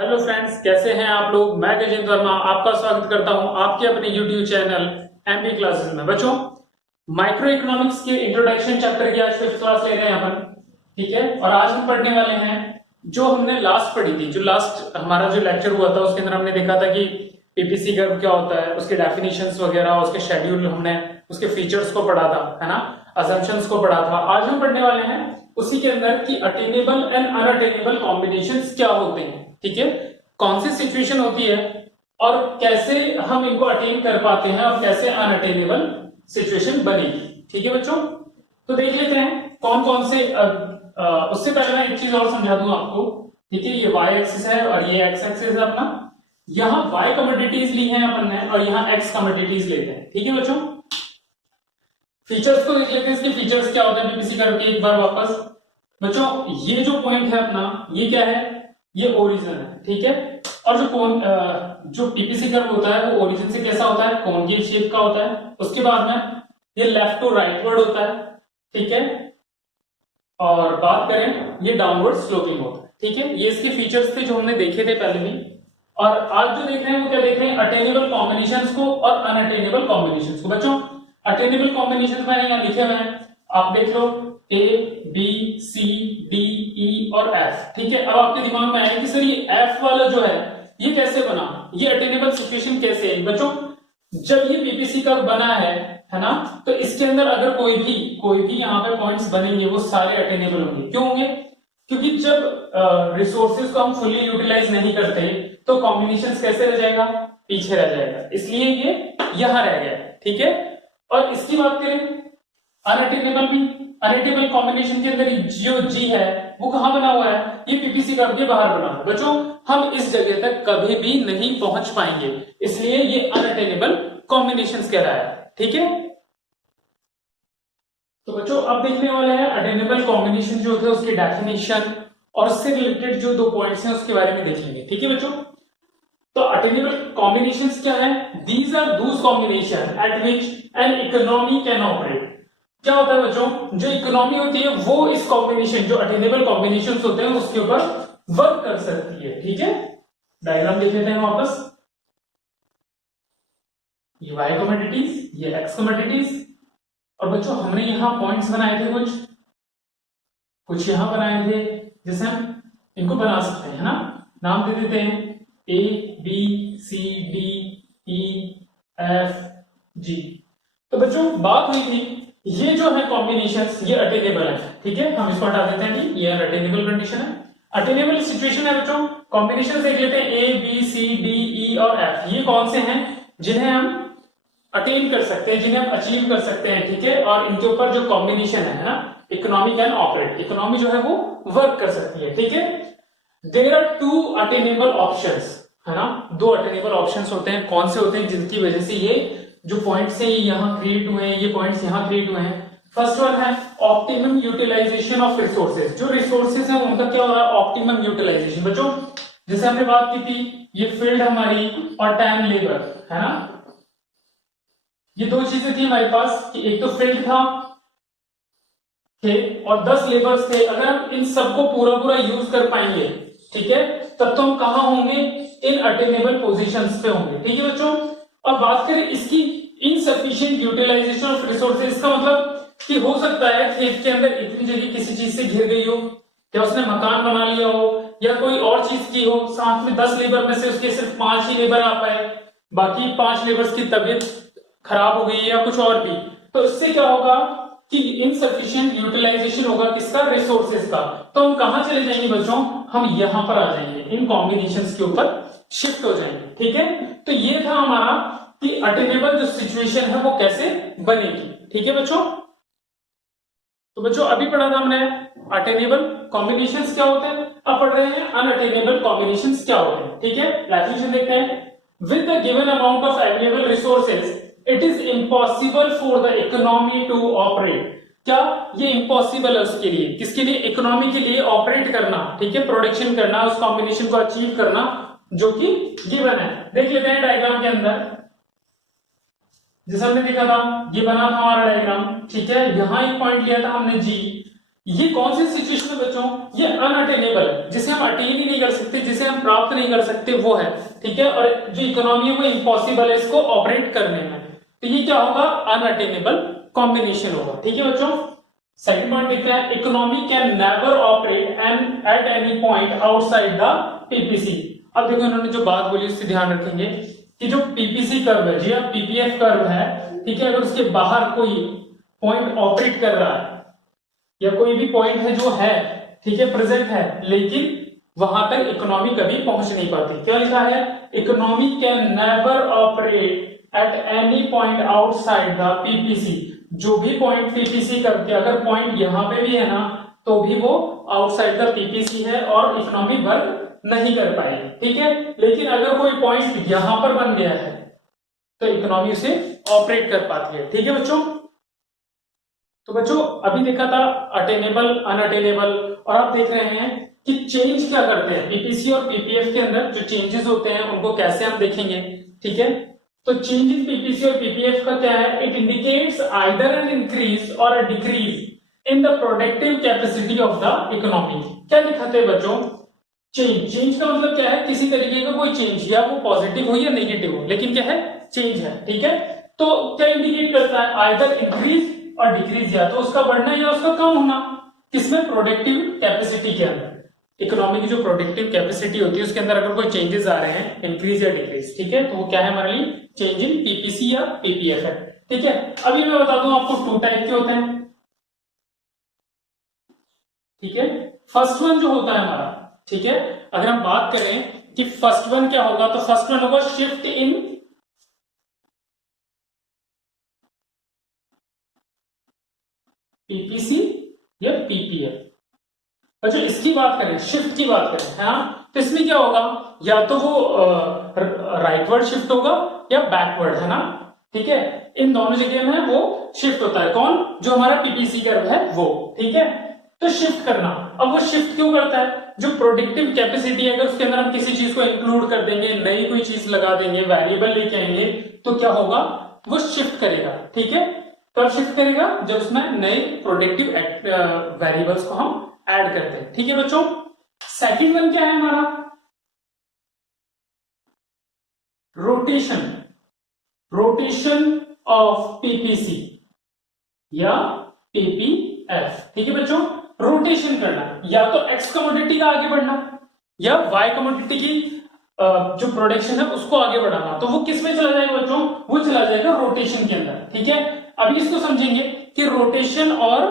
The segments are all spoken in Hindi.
हेलो फ्रेंड्स, कैसे हैं आप लोग। मैं गजेंद्र वर्मा आपका स्वागत करता हूं आपके अपने यूट्यूब चैनल एमबी क्लासेस में। बच्चों, माइक्रो इकोनॉमिक्स के इंट्रोडक्शन चैप्टर की आज फिफ्थ क्लास ले रहे हैं अपन। ठीक है, और आज हम पढ़ने वाले हैं जो हमने लास्ट पढ़ी थी। जो लास्ट हमारा जो लेक्चर हुआ था उसके अंदर हमने देखा था कि पीपीसी कर्व क्या होता है, उसके डेफिनेशंस वगैरह, उसके शेड्यूल, हमने उसके फीचर्स को पढ़ा था, है ना, असम्पशंस को पढ़ा था। आज हम पढ़ने वाले हैं उसी के अंदर की अटेनेबल एंड अनअटेनेबल कॉम्बिनेशंस क्या होते हैं। ठीक है, कौन सी सिचुएशन होती है और कैसे हम इनको अटेन कर पाते हैं और कैसे अनअटेनेबल सिचुएशन बनेगी। ठीक है बच्चों, तो देख लेते हैं कौन कौन से। उससे पहले मैं एक चीज और समझा दूं आपको। ठीक है, ये वाई एक्सिस है और ये एक्स एक्सिस है अपना। यहां वाई कमोडिटीज ली हैं अपन ने और यहां एक्स कमोडिटीज लेते हैं। ठीक है बच्चों, फीचर्स को देख लेते हैं। इसके फीचर्स क्या होते हैं पीपीसी कर्व के, एक बार वापस। बच्चों, ये जो पॉइंट है अपना, ये क्या है, ये ओरिजिन है। ठीक है, और जो पीपीसी कर्व होता है वो ओरिजिन से कैसा होता है, कॉन्केव शेप का होता है। उसके बाद में ये लेफ्ट टू राइटवर्ड होता है। ठीक है, और बात करें ये डाउनवर्ड स्लोपिंग होता है। ठीक है, ये इसके फीचर्स थे जो हमने देखे थे पहले भी। और आज जो देख रहे हैं वो क्या देख रहे हैं, अटेनेबल कॉम्बिनेशंस को और अनअटेनेबल कॉम्बिनेशंस को। बच्चों, अटेनेबल कॉम्बिनेशन मैंने यहाँ लिखे हुए हैं, आप देख लो, ए बी सी डी ई और एफ। ठीक है, अब आपके दिमाग में आया कि सर ये एफ वाला जो है ये कैसे बना, ये अटेनेबल सिचुएशन कैसे है। बच्चों, जब ये पीपीसी कर्व बना है ना, तो इसके अंदर अगर कोई भी यहाँ पे पॉइंट्स बनेंगे वो सारे अटेनेबल होंगे। क्यों होंगे? क्योंकि जब रिसोर्सेज को हम फुल्ली यूटिलाइज नहीं करते तो कॉम्बिनेशन कैसे रह जाएगा, पीछे रह जाएगा, इसलिए ये यहां रह गया। ठीक है, और इसकी बात करें अनअटेनेबल भी, अनअटेनेबल कॉम्बिनेशन के अंदर जो जी है वो कहां बना हुआ है, ये पीपीसी कर्व के बाहर बना हुआ है। बच्चों, हम इस जगह तक कभी भी नहीं पहुंच पाएंगे, इसलिए ये अनअटेनेबल कॉम्बिनेशंस कह रहा है। ठीक है, तो बच्चों अब देखने वाले हैं अटेनेबल कॉम्बिनेशन जो होते हैं उसकी डेफिनेशन, और उससे रिलेटेड जो दो पॉइंट्स हैं उसके बारे में देख लेंगे। ठीक है बच्चों, तो अटेनेबल कॉम्बिनेशंस क्या है, दीज आर दूस combination eight which an economy can operate. क्या होता है बच्चों, जो इकोनॉमी होती है वो इस कॉम्बिनेशन, जो अटेनेबल कॉम्बिनेशंस होते हैं उसके ऊपर वर्क कर सकती है। ठीक है, डायग्राम देख लेते हैं वापस। ये वाई कमोडिटीज, ये एक्स कमोडिटीज, और बच्चों हमने यहां पॉइंट्स बनाए थे, कुछ यहां बनाए थे, जैसे हम इनको बना सकते हैं, है ना। नाम दे देते हैं A B C D E F G. तो बच्चों बात हुई थी, ये जो है कॉम्बिनेशंस ये अटेनेबल है। ठीक है, हम इसको हटा देते हैं कि ये अटेनेबल कंडीशन है, अटेनेबल सिचुएशन है। बच्चों, कॉम्बिनेशन देख लेते हैं, ए बी सी डी ई और एफ, ये कौन से हैं जिन्हें हम अटेन कर सकते हैं, जिन्हें हम अचीव कर सकते हैं। ठीक है, और इनके ऊपर जो कॉम्बिनेशन है ना, इकोनॉमी कैन ऑपरेट, इकोनॉमी जो है वो वर्क कर सकती है। ठीक है, there are two attainable options, है ना, दो अटेनेबल ऑप्शंस होते हैं। कौन से होते हैं, जिनकी वजह से ये जो पॉइंट्स हैं ये यहां क्रिएट हुए हैं, ये पॉइंट्स यहां क्रिएट हुए हैं। फर्स्ट वन है ऑप्टिमम यूटिलाइजेशन ऑफ रिसोर्सेज। जो रिसोर्सेज है उनका क्या हो रहा है, ऑप्टिमम यूटिलाइजेशन। बच्चों, जैसे हमने बात की थी, ये फील्ड हमारी और टाइम लेबर, है ना, ये दो चीजें थी हमारे पास कि एक तो फील्ड था थे और 10 लेबर्स थे। अगर हम इन सबको पूरा पूरा यूज कर पाएंगे, ठीक है, तब तो हम कहां होंगे, इन अटेनेबल पोजीशंस पे होंगे। ठीक है बच्चों, और बात करें इसकी इनसफिशिएंट यूटिलाइजेशन ऑफ रिसोर्सेज, इसका मतलब कि हो सकता है खेत के अंदर इतनी जगह किसी चीज से घिर गई हो, क्या उसने मकान बना लिया हो या कोई और चीज की हो, साथ में 10 लेबर में से उसके सिर्फ 5 ही लेबर आ पाए, बाकी 5 लेबर्स की तबीयत खराब हो गई या कुछ और भी, तो इससे क्या होगा कि इनसफिशिएंट यूटिलाइजेशन होगा किसका, रिसोर्सेज का। तो हम कहां चले जाएंगे बच्चों, हम यहां पर आ जाएंगे, इन कॉम्बिनेशंस के ऊपर शिफ्ट हो जाएंगे। ठीक है, तो ये था हमारा कि अटेनेबल जो सिचुएशन है वो कैसे बनेगी। ठीक है बच्चों, तो बच्चों अभी पढ़ा था हमने अटेनेबल कॉम्बिनेशंस क्या होते हैं, अब पढ़ रहे हैं अनअटेनेबल कॉम्बिनेशंस क्या होते हैं। ठीक है, डेफिनेशन देखते हैं। With the given amount of available resources it is impossible for the economy to operate. क्या ये इम्पॉसिबल है उसके लिए, किसके लिए, इकोनॉमी के लिए ऑपरेट करना। ठीक है, प्रोडक्शन करना, उस कॉम्बिनेशन को अचीव करना जो कि गिवन है। देख लेते हैं डायग्राम के अंदर, जैसा हमने देखा था, ये बना था हमारा डायग्राम। ठीक है, यहां एक पॉइंट लिया था हमने जी, ये कौन सी सिचुएशन है बच्चों, ये अनअटेनेबल है, जिसे हम अटेन ही नहीं कर सकते, जिसे हम प्राप्त नहीं कर सकते वो है, ठीक है। और जो इकोनॉमी है वो इम्पॉसिबल है इसको ऑपरेट करने में, तो ये क्या होगा, अनअटेनेबल कॉम्बिनेशन होगा, ठीक है बच्चों। सेकंड पॉइंट देखते हैं, economy can never operate and at any point outside the PPC. अब देखो इन्होंने जो बात बोली उससे ध्यान रखेंगे कि जो पीपीसी कर्व है जी, पीपीएफ कर्व है, ठीक है, अगर उसके बाहर कोई पॉइंट ऑपरेट कर रहा है या कोई भी पॉइंट है जो है, ठीक है, प्रेजेंट है, लेकिन वहां तक इकोनॉमी कभी पहुंच नहीं पाती। क्या लिखा है, economy can never operate at any point outside the PPC. जो भी पॉइंट पीपीसी करके, अगर पॉइंट यहां पे भी है ना, तो भी वो आउटसाइड द पीपीसी है और इकोनॉमी वर्क नहीं कर पाएगी, ठीक है। लेकिन अगर कोई पॉइंट यहां पर बन गया है तो इकोनॉमी उसे ऑपरेट कर पाती है, ठीक है बच्चों। तो बच्चों अभी देखा था अटेनेबल, अनअटेनेबल, और आप देख रहे हैं कि चेंज क्या करते हैं पीपीसी और पीपीएफ के अंदर, जो चेंजेस होते हैं उनको कैसे हम देखेंगे, ठीक है। तो चेंज इन पीपीसी और पीपीएफ का क्या है, it indicates either an increase or a decrease in the productive capacity of the economy. क्या दिखाते हैं बच्चों, चेंज। चेंज का मतलब क्या है, किसी तरीके का कोई चेंज, या वो पॉजिटिव हो या नेगेटिव हो, लेकिन क्या है, चेंज है, ठीक है। तो क्या इंडिकेट करता है, आइदर इंक्रीज और डिक्रीज, या तो उसका बढ़ना या उसका कम होना, किसमें, प्रोडक्टिव कैपेसिटी के अंदर। इकोनॉमी की जो प्रोडक्टिव कैपेसिटी होती है उसके अंदर अगर कोई चेंजेस आ रहे हैं, इंक्रीज या डिक्रीज, ठीक है, तो वो क्या है हमारे लिए, चेंज इन पीपीसी या पीपीएफ है, ठीक है। अभी मैं बता दूं आपको 2 टाइप के होते हैं, ठीक है। फर्स्ट वन जो होता है हमारा, ठीक है, अगर हम बात करें कि फर्स्ट वन क्या होगा, तो फर्स्ट वन होगा शिफ्ट इन पीपीसी या पीपीएफ। अच्छा इसकी बात करें, शिफ्ट की बात करें, है ना, तो इसमें क्या होगा, या तो वो राइटवर्ड शिफ्ट होगा या बैकवर्ड, है ना, ठीक है। इन दोनों जगह में वो शिफ्ट होता है, कौन, जो हमारा पीपीसी कर्व है वो, ठीक है। तो शिफ्ट करना, अब वो शिफ्ट क्यों करता है, जो प्रोडक्टिव कैपेसिटी है अगर उसके अंदर हम किसी चीज को इंक्लूड कर देंगे, नई कोई चीज लगा देंगे, वेरिएबल लेके आएंगे, तो क्या होगा, वो शिफ्ट करेगा, ठीक है। कब शिफ्ट करेगा, जब उसमें नए प्रोडक्टिव वेरिएबल्स को हम ऐड करते हैं, ठीक है बच्चों। सेकंड वन क्या है हमारा, रोटेशन, रोटेशन ऑफ पीपीसी या पीपीएफ, ठीक है बच्चों। रोटेशन करना, या तो एक्स कमोडिटी का आगे बढ़ना या वाई कमोडिटी की जो प्रोडक्शन है उसको आगे बढ़ाना, तो वो किस में चला जाएगा बच्चों, वो चला जाएगा रोटेशन के अंदर, ठीक है। अभी इसको समझेंगे कि रोटेशन और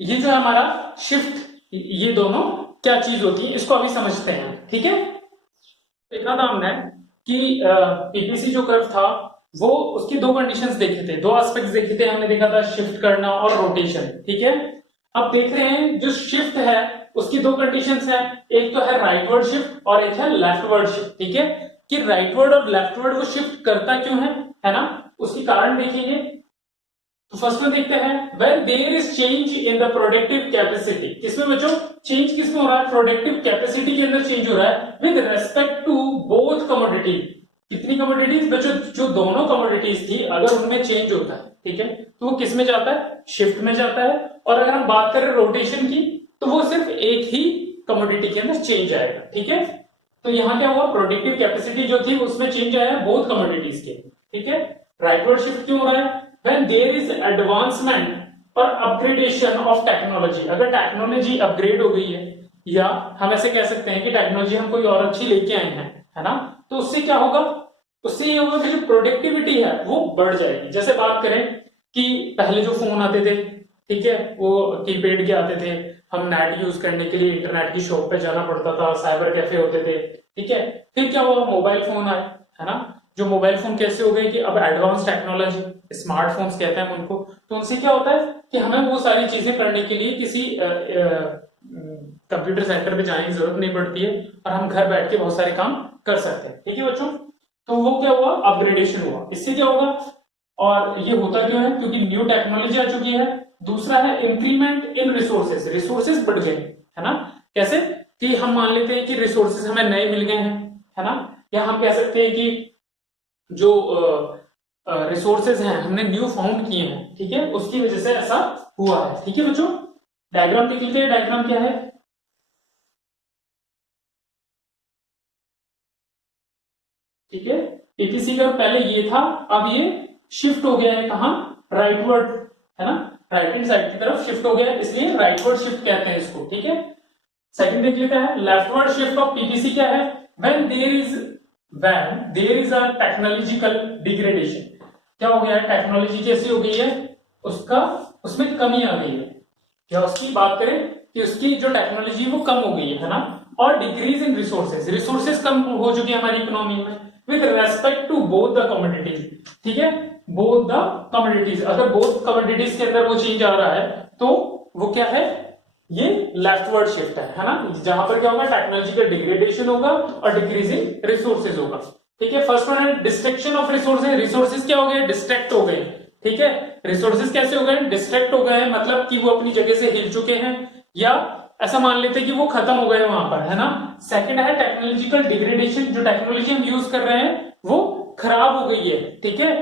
ये जो है हमारा शिफ्ट, ये दोनों क्या चीज होती है, इसको अभी समझते हैं, ठीक है। देखा था हमने कि पीपीसी जो कर्व था वो उसकी 2 कंडीशंस देखे थे, 2 एस्पेक्ट्स देखे थे, हमने देखा था शिफ्ट करना और रोटेशन, ठीक है। अब देख रहे हैं जो शिफ्ट है उसकी 2 कंडीशंस है, एक तो है राइटवर्ड शिफ्ट और एक है लेफ्टवर्ड शिफ्ट, ठीक है। कि राइटवर्ड और लेफ्टवर्ड वो शिफ्ट करता क्यों है ना, उसके कारण देखेंगे। तो फर्स्ट में देखते हैं, when there is change in the productive capacity, किसमें बच्चों, चेंज किसमें हो रहा है, प्रोडक्टिव कैपेसिटी के अंदर चेंज हो रहा है with respect to both commodity. कितनी कमोडिटीज बच्चों, जो दोनों कमोडिटीज थी, अगर उनमें चेंज होता है, ठीक है, तो वो किस में जाता है, शिफ्ट में जाता है। और अगर हम बात करें रोटेशन की, तो वो सिर्फ एक ही कमोडिटी के अंदर चेंज आएगा, ठीक है। तो यहाँ क्या हुआ, प्रोडक्टिव कैपेसिटी जो थी उसमें चेंज आया बोथ कमोडिटीज के, ठीक है। राइटवर्ड शिफ्ट क्यों हो रहा है, when there is advancement और upgradation of technology, अगर टेक्नोलॉजी अपग्रेड हो गई है, या हम ऐसे कह सकते हैं कि टेक्नोलॉजी हम कोई और अच्छी लेके आए हैं, है ना, तो उससे क्या होगा, उससे ये होगा कि जो प्रोडक्टिविटी है वो बढ़ जाएगी। जैसे बात करें कि पहले जो फोन आते थे, ठीक है, वो कीपैड के आते थे, हम नेट यूज करने के लिए इंटरनेट की शॉप पे जाना पड़ता था, साइबर कैफे होते थे, ठीक है। फिर क्या हुआ, मोबाइल फोन आए, है ना, जो मोबाइल फोन कैसे हो गए कि अब एडवांस टेक्नोलॉजी, स्मार्टफोन्स कहते हैं उनको, तो उनसे क्या होता है कि हमें वो सारी चीजें करने के लिए किसी कंप्यूटर सेंटर पे जाने की जरूरत नहीं पड़ती है और हम घर बैठ के बहुत सारे काम कर सकते हैं, ठीक है बच्चों। तो वो क्या हुआ, अपग्रेडेशन हुआ। इससे क्या होगा, और ये होता क्यों है, क्योंकि न्यू टेक्नोलॉजी आ चुकी है। दूसरा है इंक्रीमेंट इन रिसोर्सेज, रिसोर्सेज बढ़ गए, है ना। कैसे कि हम मान लेते हैं कि रिसोर्सेज हमें नए मिल गए हैं, है ना, या हम कह सकते हैं कि जो रिसोर्सेज हैं हमने न्यू फाउंड किए हैं, ठीक है, उसकी वजह से ऐसा हुआ है, ठीक है बच्चों। डायग्राम देख लेते हैं, डायग्राम क्या है। ठीक है, पीपीसी का पहले ये था, अब ये शिफ्ट हो गया है कहां, राइटवर्ड, है ना, राइट हैंड साइड की तरफ शिफ्ट हो गया है, इसलिए राइटवर्ड शिफ्ट कहते हैं इसको। ठीक है, सेकंड देख लेते हैं, लेफ्टवर्ड शिफ्ट ऑफ पीपीसी क्या है, when there is a technological degradation. क्या हो गया है, टेक्नोलॉजी कैसी हो गई है, उसका उसमें कमी आ गई है, क्या उसकी बात करें कि उसकी जो टेक्नोलॉजी वो कम हो गई है ना, और डिक्रीज इन रिसोर्सेज, रिसोर्सेज कम हो चुके हैं हमारी इकोनॉमी में with respect to both the commodities. ठीक है, बोथ द कमोडिटीज, अगर बोथ कमोडिटीज के अंदर वो चेंज आ रहा है तो वो क्या है, ये लेफ्टवर्ड शिफ्ट है ना, जहां पर क्या होगा, टेक्नोलॉजिकल डिग्रेडेशन होगा और डिक्रीजिंग रिसोर्सेज होगा। ठीक है, फर्स्ट वन है डिस्ट्रक्शन ऑफ रिसोर्सेज, रिसोर्सेज क्या हो गए, डिस्ट्रैक्ट हो गए। ठीक है, रिसोर्सेज कैसे हो गए, डिस्ट्रैक्ट हो गए हैं, मतलब कि वो अपनी जगह से हिल चुके हैं, या ऐसा मान लेते हैं कि वो खत्म हो गए वहां पर, है ना। सेकंड है टेक्नोलॉजिकल डिग्रेडेशन, जो टेक्नोलॉजी हम यूज कर रहे हैं वो खराब हो गई है। ठीक है,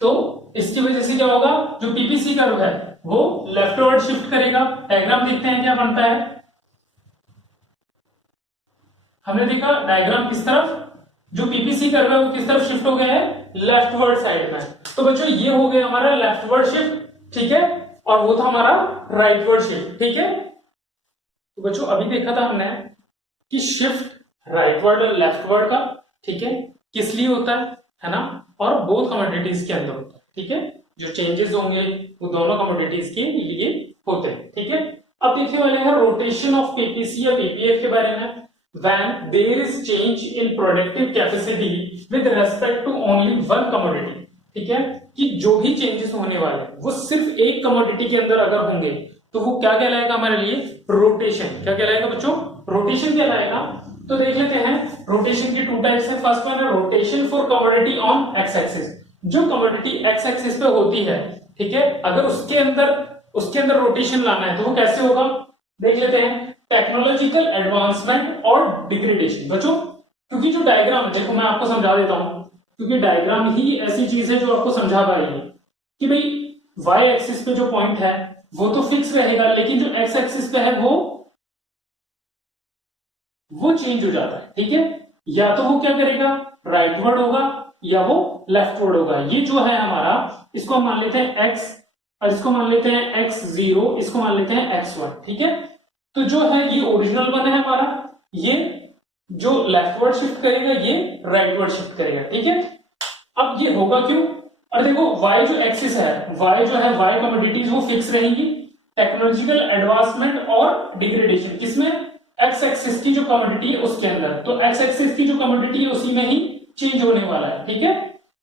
तो इसकी वजह से क्या होगा, जो पीपीसी कर्व है वो लेफ्टवर्ड शिफ्ट करेगा। डायग्राम देखते हैं क्या बनता है। हमने देखा डायग्राम किस तरफ, जो पीपीसी कर्व है वो किस तरफ शिफ्ट हो गया है, लेफ्टवर्ड साइड में। तो बच्चों ये हो गया हमारा लेफ्टवर्ड शिफ्ट। ठीक है, और वो था हमारा राइटवर्ड शिफ्ट। ठीक है, तो बच्चों अभी देखा था हमने कि शिफ्ट राइटवर्ड और लेफ्टवर्ड का, ठीक है, किस लिए होता है ना, और बोथ कमोडिटीज के अंदर होता है। ठीक है, जो चेंजेस होंगे वो दोनों कमोडिटीज के लिए होते हैं। ठीक है, अब देखने वाले हैं रोटेशन ऑफ पीपीसी या पीपीएफ के बारे में। When there is change in productive capacity with respect to only one commodity, ठीक है, कि जो भी चेंजेस होने वाले हैं वो सिर्फ एक कमोडिटी के अंदर अगर होंगे तो वो क्या कहलाएगा हमारे लिए, रोटेशन। क्या कहलाएगा बच्चों, रोटेशन कहलाएगा। तो देख लेते हैं, रोटेशन की टू टाइप्स है। फर्स्ट वन है rotation for commodity on x axis, जो कमोडिटी एक्स एक्सिस पे होती है, ठीक है, अगर उसके अंदर रोटेशन लाना है तो वो कैसे होगा, देख लेते हैं। टेक्नोलॉजिकल एडवांसमेंट और डिग्रेडेशन। बच्चों क्योंकि जो डायग्राम, देखो मैं आपको समझा देता हूं, क्योंकि डायग्राम ही ऐसी चीज है जो आपको समझा पा रही है कि भाई वाई एक्सिस पे जो पॉइंट है वो तो फिक्स रहेगा, लेकिन जो एक्स एक्सिस पे है वो चेंज हो जाता है। ठीक है, या तो वो क्या करेगा, राइटवर्ड होगा या वो लेफ्टवर्ड होगा। ये जो है हमारा, इसको हम मान लेते हैं एक्स, और इसको मान लेते हैं x0, इसको मान लेते हैं x1। ठीक है, तो जो है ये ओरिजिनल वन है हमारा, ये जो लेफ्टवर्ड शिफ्ट करेगा ये राइटवर्ड शिफ्ट करेगा। ठीक है, अब ये होगा क्यों, और देखो y जो एक्सिस है, y जो है y कमोडिटीज वो फिक्स रहेंगी। टेक्नोलॉजिकल एडवांसमेंट और डिग्रेडेशन किसमें, x एक्सिस की जो कमोडिटी है उसके अंदर, तो x एक्सिस की जो कमोडिटी है उसी में ही चेंज होने वाला है। ठीक है,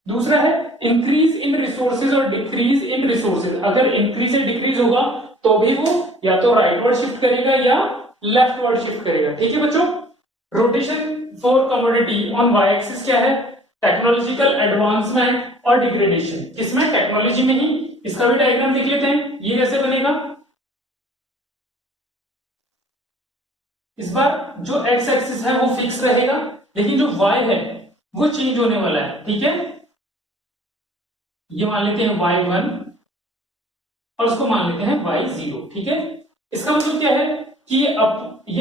दूसरा है इंक्रीज इन रिसोर्सेज और डिक्रीज इन रिसोर्सेज। अगर इंक्रीज या डिक्रीज होगा तो भी वो या तो राइटवर्ड शिफ्ट करेगा या लेफ्टवर्ड शिफ्ट करेगा। ठीक है बच्चों, rotation for commodity on Y axis क्या है, टेक्नोलॉजिकल एडवांसमेंट और डिग्रेडेशन, किसमें, टेक्नोलॉजी में ही। इसका भी डायग्राम देख लेते हैं, ये कैसे बनेगा। इस बार जो एक्स एक्सिस है वो फिक्स रहेगा, लेकिन जो वाई है वो चेंज होने वाला है। ठीक है, ये मान लेते हैं y1 और उसको मान लेते हैं y0। ठीक है, इसका मतलब क्या है कि ये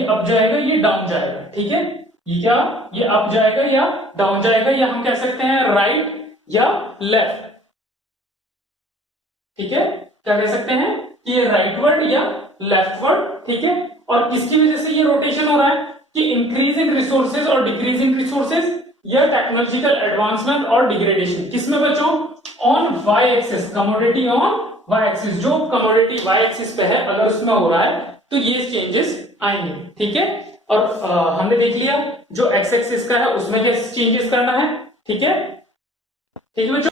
अप जाएगा, ये डाउन जाएगा। ठीक है, ये क्या, ये अप जाएगा या डाउन जाएगा, या हम कह सकते हैं राइट या लेफ्ट। ठीक है, क्या कह सकते हैं कि ये राइटवर्ड या लेफ्टवर्ड। ठीक है, और किसकी वजह से ये रोटेशन हो रहा है, कि इंक्रीज इन रिसोर्सेज और डिक्रीज इन रिसोर्सेज, या टेक्नोलॉजिकल एडवांसमेंट और डिग्रेडेशन, किसमें बच्चों, on Y axis, commodity on Y axis, जो कमोडिटी वाई एक्सिस पे है अगर उसमें हो रहा है तो ये चेंजेस आएंगे। ठीक है, और हमने देख लिया जो एक्स एक्सिस का है उसमें क्या चेंजेस करना है। ठीक है, ठीक है बच्चों।